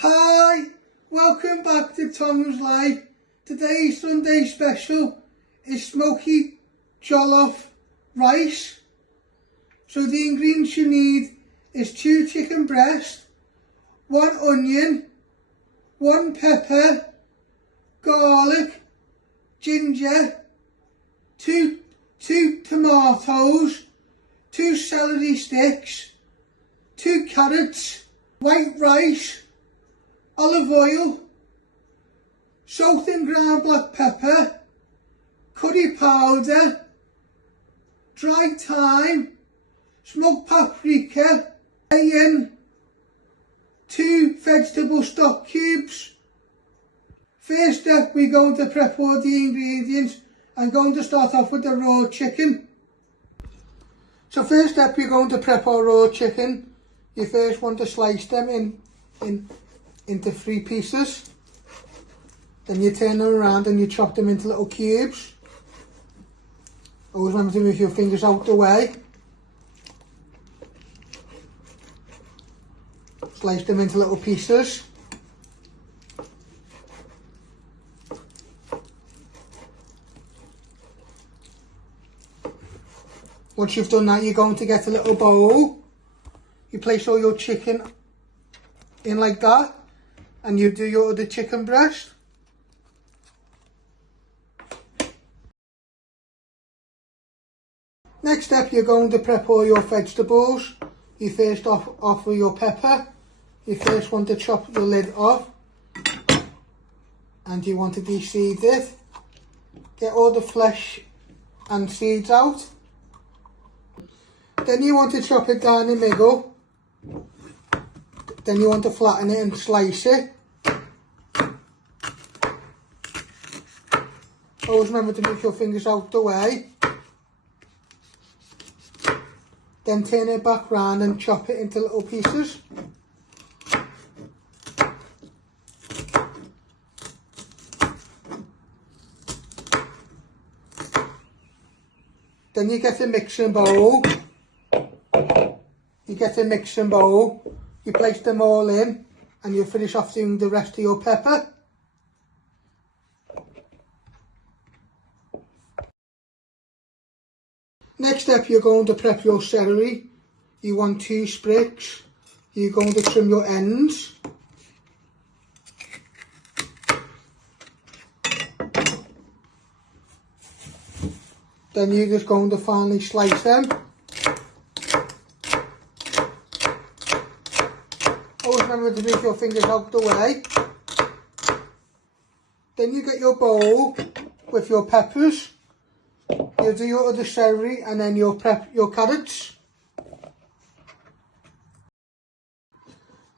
Hi, welcome back to Tom's Life. Today's Sunday special is Smoky Jollof rice. So the ingredients you need is 2 chicken breasts, 1 onion, 1 pepper, garlic, ginger, 2 tomatoes, 2 celery sticks, 2 carrots, white rice, olive oil, salt and ground black pepper, curry powder, dry thyme, smoked paprika, cayenne, 2 vegetable stock cubes. First step, we're going to prep all the ingredients. I'm going to start off with the raw chicken. So first step, you're going to prep our raw chicken. You first want to slice them into 3 pieces. Then you turn them around and you chop them into little cubes. Always remember to move your fingers out the way. Slice them into little pieces. Once you've done that, you're going to get a little bowl. You place all your chicken in like that, and you do your other chicken breast. Next step, you're going to prep all your vegetables. You first off with your pepper. You first want to chop the lid off, and you want to de-seed it. Get all the flesh and seeds out. Then you want to chop it down the middle. Then you want to flatten it and slice it. Always remember to move your fingers out the way. Then turn it back round and chop it into little pieces. Then you get a mixing bowl. You place them all in, and you finish off doing the rest of your pepper. Next step, you're going to prep your celery. You want 2 sprigs. You're going to trim your ends. Then you're just going to finally slice them. Always remember to move your fingers out the way. Then you get your bowl with your peppers. You do your other celery, and then you'll prep your carrots.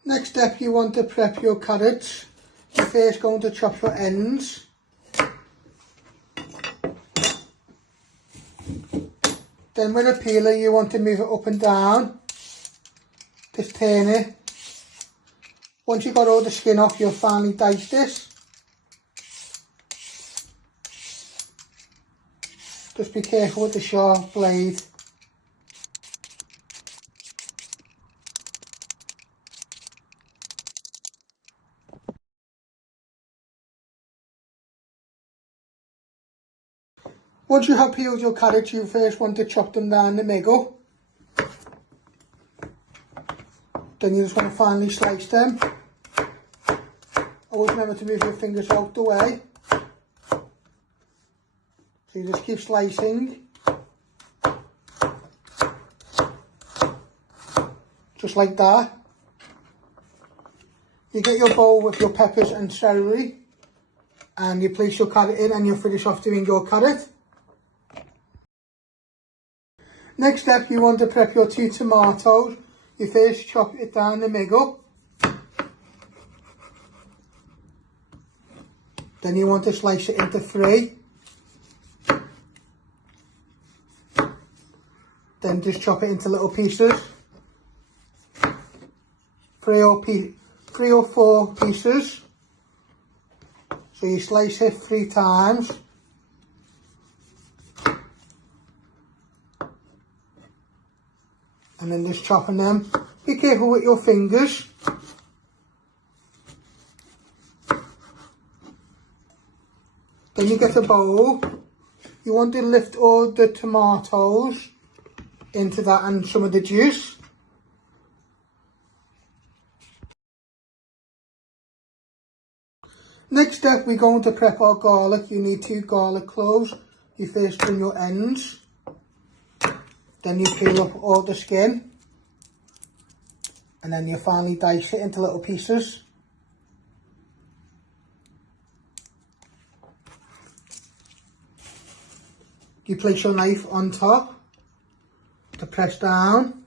Next step, you want to prep your carrots. You're first going to chop your ends. Then with a peeler, you want to move it up and down. Just turn it. Once you've got all the skin off, you'll finally dice this. Just be careful with the sharp blade. Once you have peeled your carrots, you first want to chop them down the middle. Then you just want to finally slice them. Always remember to move your fingers out the way. So you just keep slicing. Just like that. You get your bowl with your peppers and celery, and you place your carrot in, and you finish off doing your carrot. Next step, you want to prep your 2 tomatoes. You first chop it down the middle. Then you want to slice it into 3. Then just chop it into little pieces. 3 or 4 pieces. So you slice it 3 times. And then just chopping them. Be careful with your fingers. Then you get a bowl. You want to lift all the tomatoes into that and some of the juice. Next step, we're going to prep our garlic. You need 2 garlic cloves. You first trim your ends. Then you peel up all the skin. And then you finally dice it into little pieces. You place your knife on top to press down.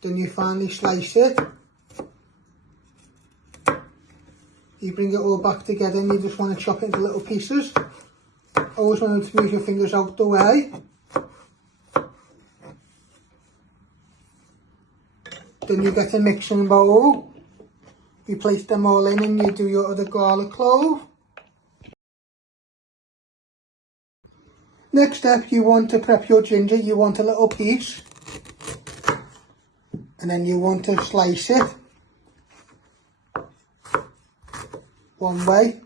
Then you finally slice it. You bring it all back together and you just want to chop it into little pieces. Always want to move your fingers out the way. Then you get a mixing bowl. You place them all in and you do your other garlic clove. Next step, you want to prep your ginger. You want a little piece. And then you want to slice it one way.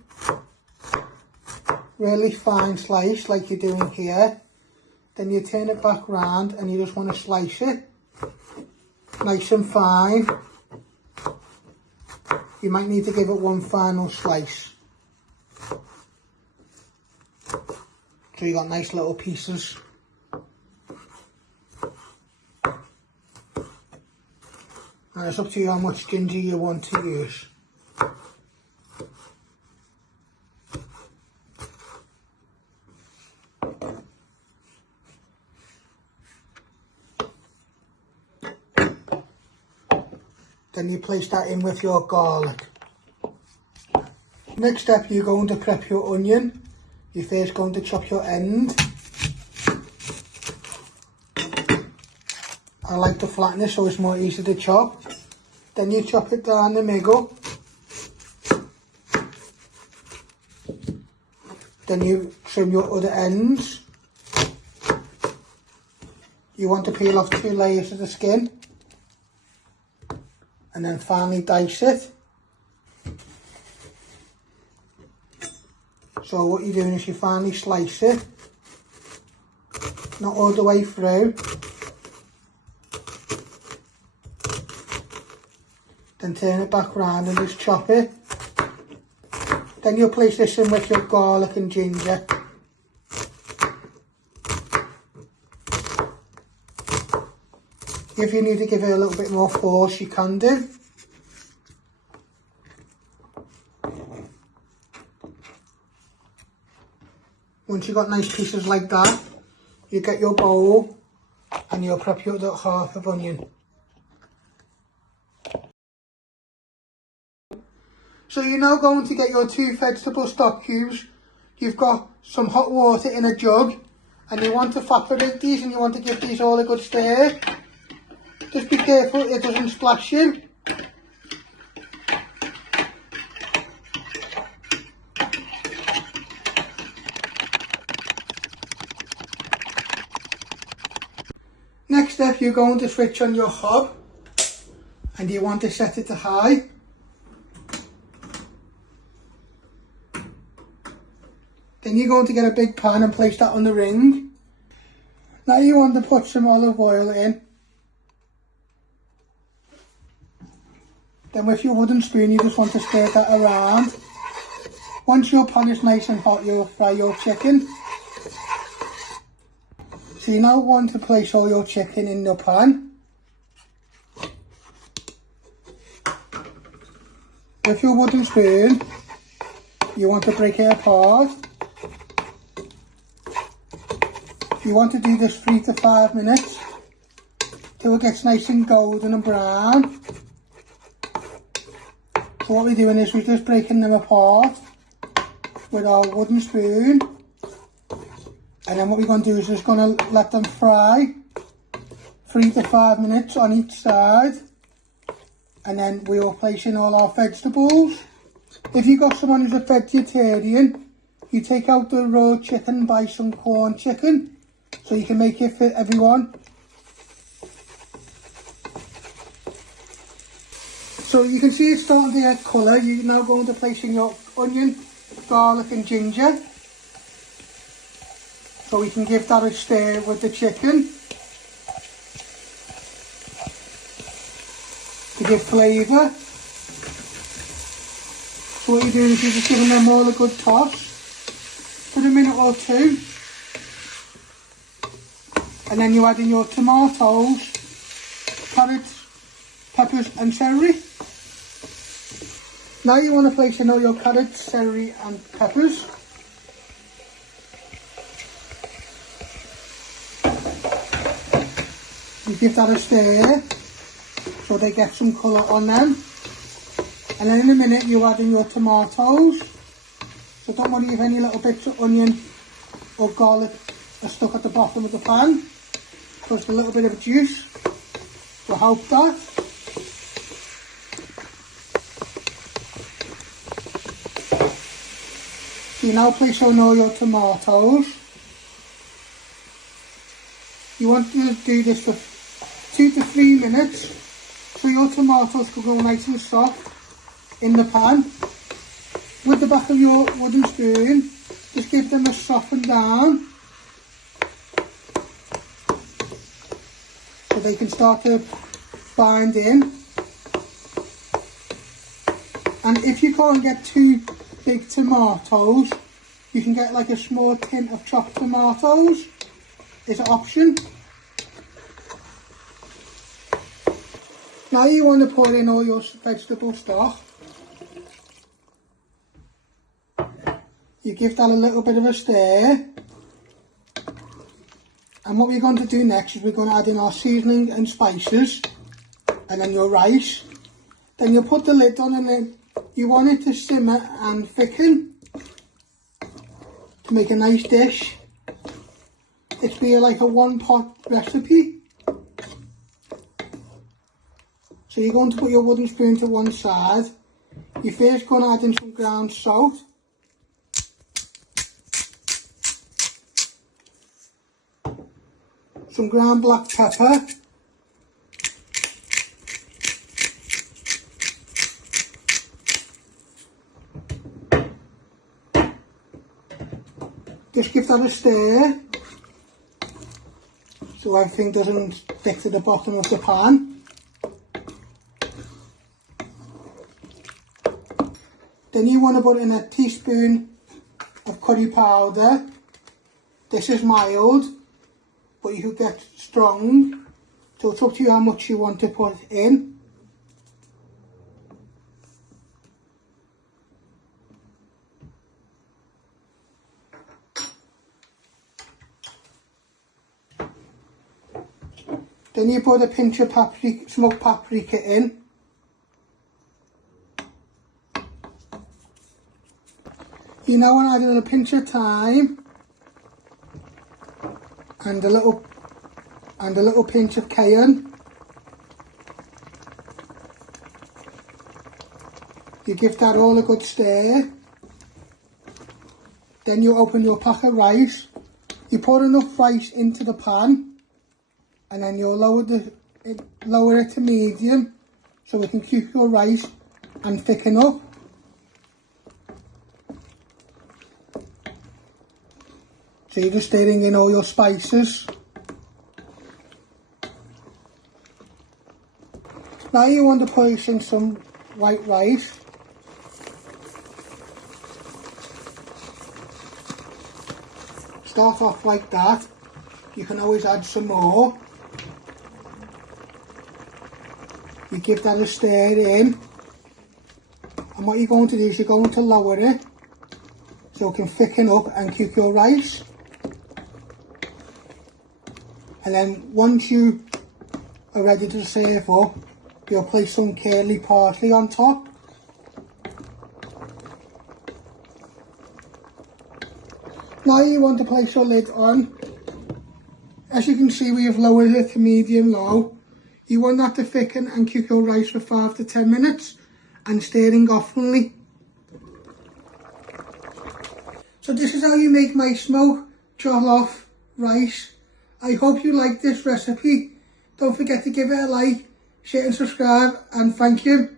Really fine slice like you're doing here. Then you turn it back round and you just want to slice it nice and fine. You might need to give it one final slice. So you got nice little pieces. And it's up to you how much ginger you want to use. Then you place that in with your garlic. Next step, you're going to prep your onion. You're first going to chop your end. I like to flatten it so it's more easy to chop. Then you chop it down the middle. Then you trim your other ends. You want to peel off 2 layers of the skin. And then finally dice it. So what you're doing is you finally slice it. Not all the way through. Then turn it back round and just chop it. Then you'll place this in with your garlic and ginger. If you need to give it a little bit more force, you can do. Once you've got nice pieces like that, you get your bowl and you'll prep your other half of onion. So you're now going to get your 2 vegetable stock cubes. You've got some hot water in a jug and you want to evaporate these and you want to give these all a good stir. Just be careful it doesn't splash you. Next step, you're going to switch on your hob and you want to set it to high. Then you're going to get a big pan and place that on the ring. Now you want to put some olive oil in. Then with your wooden spoon you just want to stir that around. Once your pan is nice and hot, you'll fry your chicken. So you now want to place all your chicken in the pan. With your wooden spoon, you want to break it apart. You want to do this 3 to 5 minutes till it gets nice and golden and brown. So what we're doing is we're just breaking them apart with our wooden spoon. And then what we're going to do is just going to let them fry 3 to 5 minutes on each side. And then we will place in all our vegetables. If you've got someone who's a vegetarian, you take out the raw chicken and buy some corn chicken, so you can make it fit everyone. So you can see it's starting to get colour. You're now going to place in your onion, garlic and ginger. So we can give that a stir with the chicken to give flavour. So what you're doing is you're just giving them all a good toss for a minute or two. And then you add in your tomatoes, carrots, peppers and celery. Now you want to place in all your carrots, celery and peppers. You give that a stir so they get some colour on them. And then in a minute you add in your tomatoes. So don't worry if any little bits of onion or garlic are stuck at the bottom of the pan. Just a little bit of juice to help that. So you now place on all your tomatoes. You want to do this for 2 to 3 minutes so your tomatoes can go nice and soft in the pan. With the back of your wooden spoon, just give them a soften down so they can start to bind in. And if you can't get too big tomatoes, you can get like a small tin of chopped tomatoes. It's an option. Now you want to pour in all your vegetable stock. You give that a little bit of a stir. And what we're going to do next is we're going to add in our seasoning and spices. And then your rice. Then you put the lid on and then you want it to simmer and thicken to make a nice dish. It's be like a one pot recipe. So you're going to put your wooden spoon to one side. You're first going to add in some ground salt. Some ground black pepper. Just give that a stir so everything doesn't stick to the bottom of the pan. Then you want to put in a teaspoon of curry powder. This is mild, but you could get strong, so it's up to you how much you want to put in. Then you put a pinch of paprika, smoked paprika in. You now want to add in a pinch of thyme and a little pinch of cayenne. You give that all a good stir. Then you open your pack of rice. You pour enough rice into the pan, and then you'll lower it to medium so we can keep your rice and thicken up. So you're just stirring in all your spices. Now you want to place in some white rice. Start off like that. You can always add some more. You give that a stir in. And what you're going to do is you're going to lower it so it can thicken up and keep your rice. And then once you are ready to serve up, you'll place some curly parsley on top. Now you want to place your lid on. As you can see, we have lowered it to medium low. You want that to thicken and cook your rice for 5 to 10 minutes and stirring oftenly. So this is how you make my smoked jollof rice. I hope you like this recipe. Don't forget to give it a like, share and subscribe, and thank you.